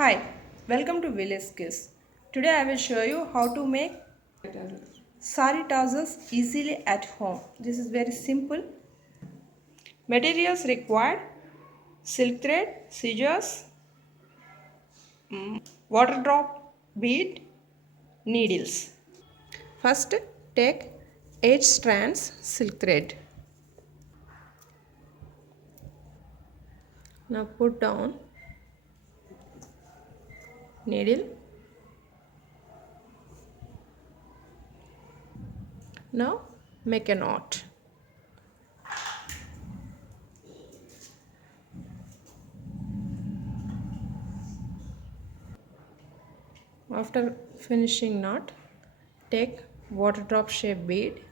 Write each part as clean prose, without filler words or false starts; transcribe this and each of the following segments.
Hi, welcome to Village Skills. Today I will show you how to make sari tassels easily at home. This is very simple. Materials required: silk thread, scissors, water drop bead, needles. First, take 8 strands silk thread. Now put down needle. Now make a knot. After finishing knot, take water drop shape bead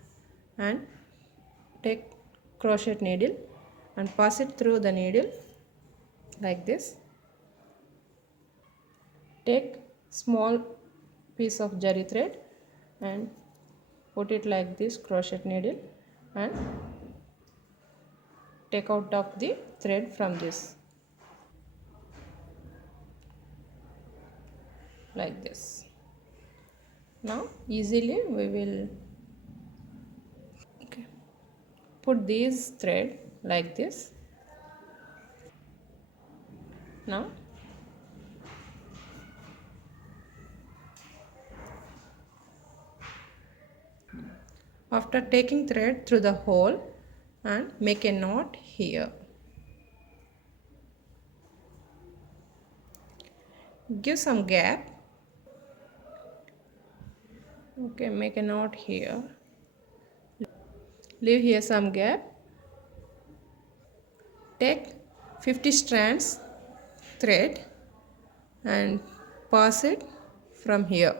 and take crochet needle and pass it through the needle like this. Take small piece of zari thread and put it like this crochet needle and take out of the thread from this like this. Now easily we will put these thread like this. Now after taking thread through the hole and make a knot here. Give some gap. Okay, make a knot here. Leave here some gap. Take 50 strands thread and pass it from here.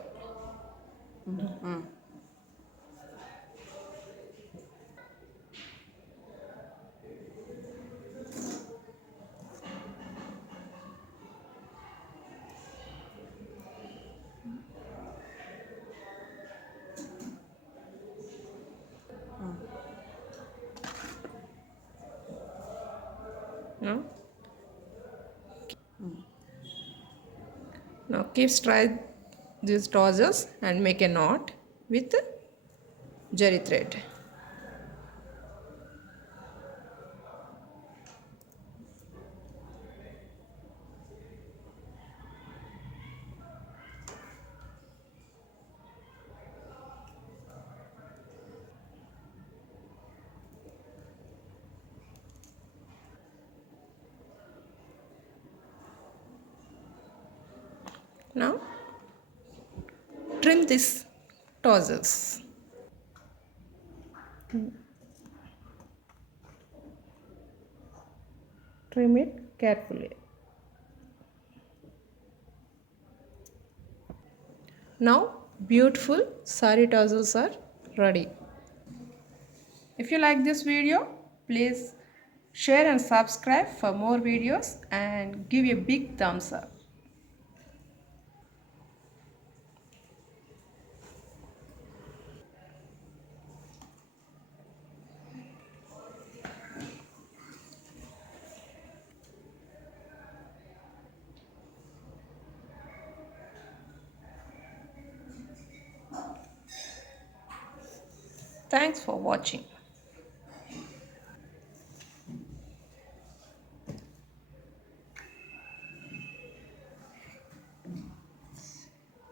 Now, keep straight these tassels and make a knot with zari thread. Now trim this tassels. Trim it carefully. Now beautiful sari tassels are ready. If you like this video, please share and subscribe for more videos and give a big thumbs up. Thanks for watching.